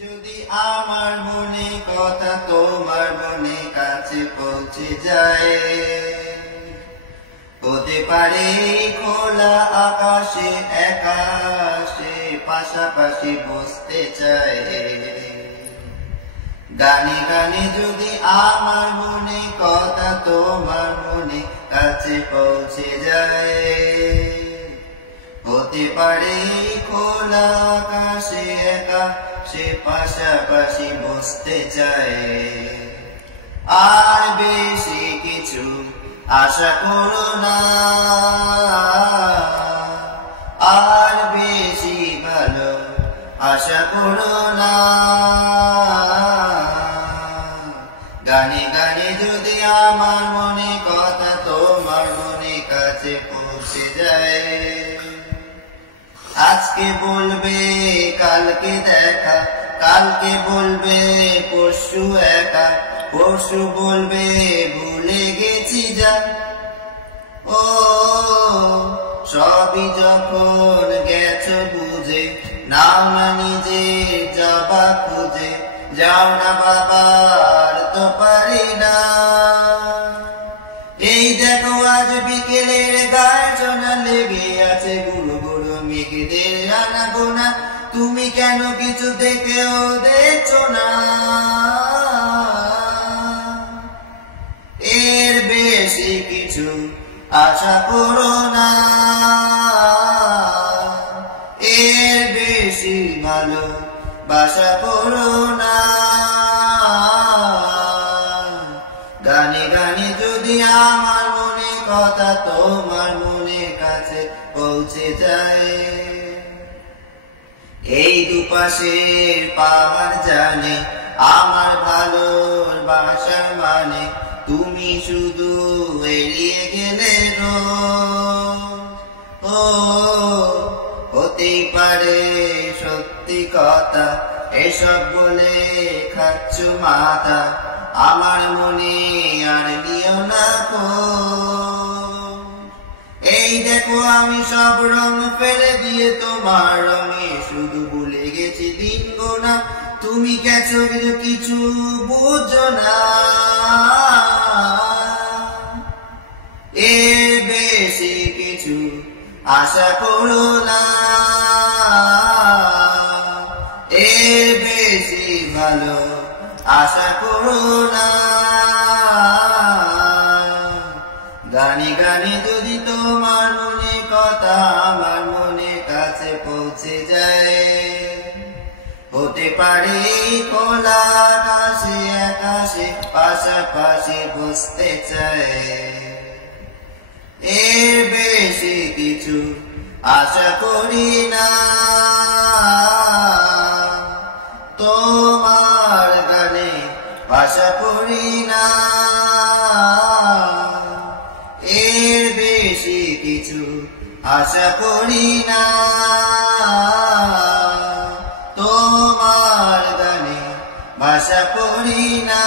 যদি আমার মনে কথা তোমার মনে কাছে পৌঁছে যায়, হতে পারে খোলা আকাশে একাশে পাশাপাশি বসতে চায়। গানে গানে যদি আমার মনে কথা তোমার মনে কাছে পৌঁছে যায়, হতে পারে খোলা আকাশে একাশে পাশাপাশি বসতে চায়। আর বেশি কিছু আশা করো না, আর বেশি ভালো আশা করো না। গানে গানে যদি আমার মনে কথা তোমার মনে কাছে পৌঁছে যায়, আজকে বলবে কালকে দেখা, কালকে বলবে পরশু একা, পরশু বলবে ভুলে গেছি যা। ও সবই যখন গেছো বুঝে, নাও না নিজের জবাব খুঁজে, যাও না বাবার তো পারি না। এই দেখো আজ বিকেলের গার্জনা লেগে আছে গুরু গুরু মেঘেদের আনাগোনা, তুমি কেন কিছু দেখেও দেখছো না। এর বেশি কিছু আশা করো না, এর বেশি ভালো বাসা করো না। গানে গানে যদি আমার মনে কথা তোমার মনে কাছে পৌঁছে যায়, এই দুপাশের পাহাড় জানে আমার ভালোবাসার মানে, তুমি শুধু এড়িয়ে গেলে ও হতেই পারে সত্যি কথা, এসব বলে খাচ্ছ মাথা, আমার মনে আর নিও না কো। এই দেখো আমি সব রং ফেলে দিয়ে তোমার রঙে শুধু ভুলে গেছি দিন গোনা, তুমি গেছো কিছু বুঝো না। এর বেশি কিছু আশা করো না, এর বেশি ভালো আশা করো না। গানে গানে যদি তোমার মনে কথা আমার মনে কাছে পৌঁছে যায়, হতে পারে খোলা আকাশে আকাশে পাশাপাশি বসতে চায়। এর বেশি কিছু আশা করি না, তোমার গানে ভাষা করি না। এর বেশি কিছু আশা করি না, তোমার গানে ভাষা করি না।